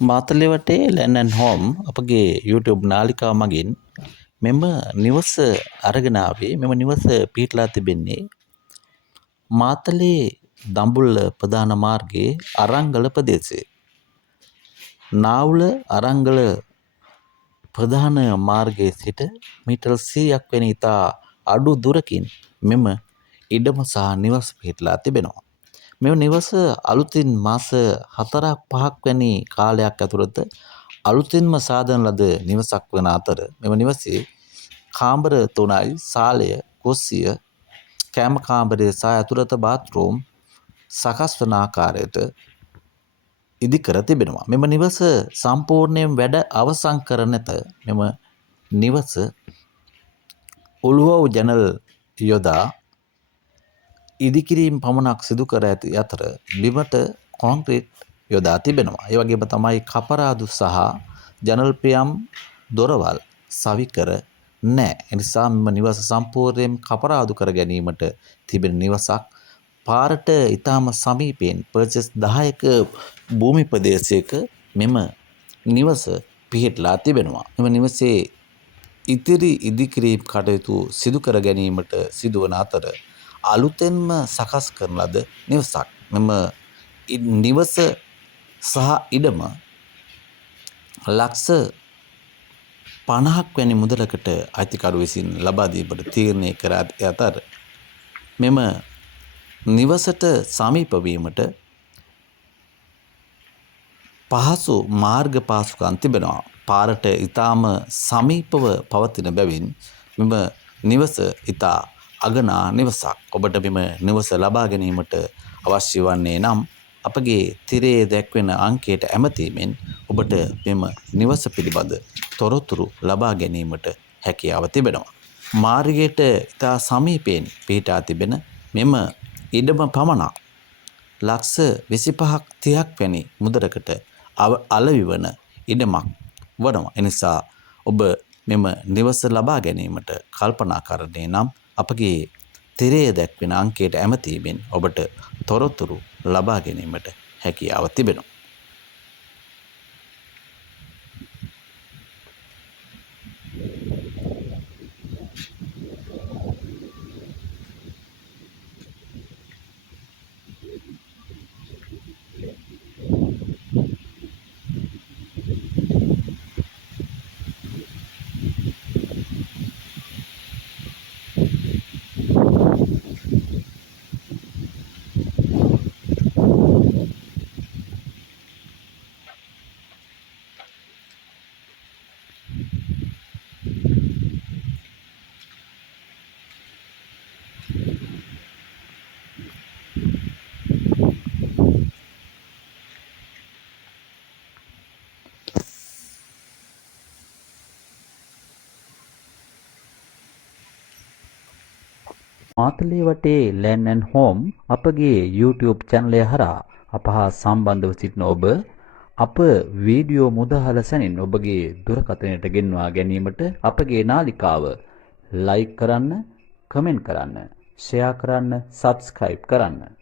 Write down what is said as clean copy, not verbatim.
මාතලේ වටේ ලැන්ඩ් and home අපගේ YouTube නාලිකාව මගින් මෙම නිවස අරගෙන ආවේ. මෙම නිවස පිහිටලා තිබෙන්නේ මාතලේ දඹුල්ල ප්‍රධාන මාර්ගයේ අරංගල ප්‍රදේශයේ. නාවුල අරංගල ප්‍රධාන මාර්ගයේ සිට මීටර් 100ක් වෙන ඉතා අඩු දුරකින් මෙම ඉඩම සහ නිවස පිහිටලා තිබෙනවා. මෙම නිවස අලුතින් මාස 4-5ක් වැනි කාලයක් ඇතුළත අලුතින්ම සාදන ලද නිවසක් වන අතර මෙම නිවසේ කාමර 3යි, සාලය, කුස්සිය, කෑම කාමරය සහ ඇතුළත බාත්රූම් සකස් වන ආකාරයට ඉදිකර තිබෙනවා. මෙම නිවස සම්පූර්ණයෙන් වැඩ අවසන් කර නැත. මෙම නිවස උළුවව් ජනල් යොදා ඉදිකිරීම පමණක් සිදු කර ඇති අතර බිමට කොන්ක්‍රීට් යොදා තිබෙනවා. ඒ වගේම තමයි කපරාදු සහ ජනල් පියම් දොරවල් සවිකර නැහැ. එනිසා මෙම නිවස සම්පූර්ණයෙන් කපරාදු කර ගැනීමට තිබෙන නිවසක්. පාරට ඊටාම සමීපයෙන් පර්චස් 10ක භූමි ප්‍රදේශයක මෙම නිවස පිහිටලා තිබෙනවා. මෙම නිවසේ ඉතිරි ඉදිකිරීම් කටයුතු සිදු කර ගැනීමට සිදුවන අතර අලුතෙන්ම සකස් කරන ලද නිවසක්. මෙම නිවස සහ ඉඩම ලක්ෂ 50ක් වැනි මුදලකට අයිතිකරු විසින් ලබා දීමට තීරණය කර ඇති අතර මෙම නිවසට සමීප වීමට පහසු මාර්ග පාසුකම් තිබෙනවා. පාරට ඊටාම සමීපව පවතින බැවින් මෙම නිවස ඊටා අගනා නිවසක්. ඔබට මෙම නිවස ලබා ගැනීමට අවශ්‍ය වන්නේ නම් අපගේ තිරයේ දැක්වෙන අංකයට ඇමතීමෙන් ඔබට මෙම නිවස පිළිබඳ තොරතුරු ලබා ගැනීමට හැකියාව තිබෙනවා. මාර්ගයට ඉතා සමීපයෙන් පිහිටා තිබෙන මෙම ඉඩම පමණක් ලක්ෂ 25ක් 30ක් වැනි මුදලකට අලෙවි වන ඉඩමක් වනවා. එනිසා ඔබ මෙම නිවස ලබා ගැනීමට කල්පනා කරන්නේ නම් අපගේ තිරයේ දැක්වෙන අංකයට ඇමතීමෙන් ඔබට තොරතුරු ලබා ගැනීමට හැකියාව තිබෙනවා. මාතලේ වටේ ලැන්ඩ් ඇන්ඩ් හෝම් අපගේ YouTube channel හරහා අප හා සම්බන්ධව සිටින ඔබ අප වීඩියෝ මුදහල සැනින් ඔබගේ දුරකථනයට ගෙන්වා ගැනීමට අපගේ නාලිකාව like කරන්න, comment කරන්න, share කරන්න, subscribe කරන්න.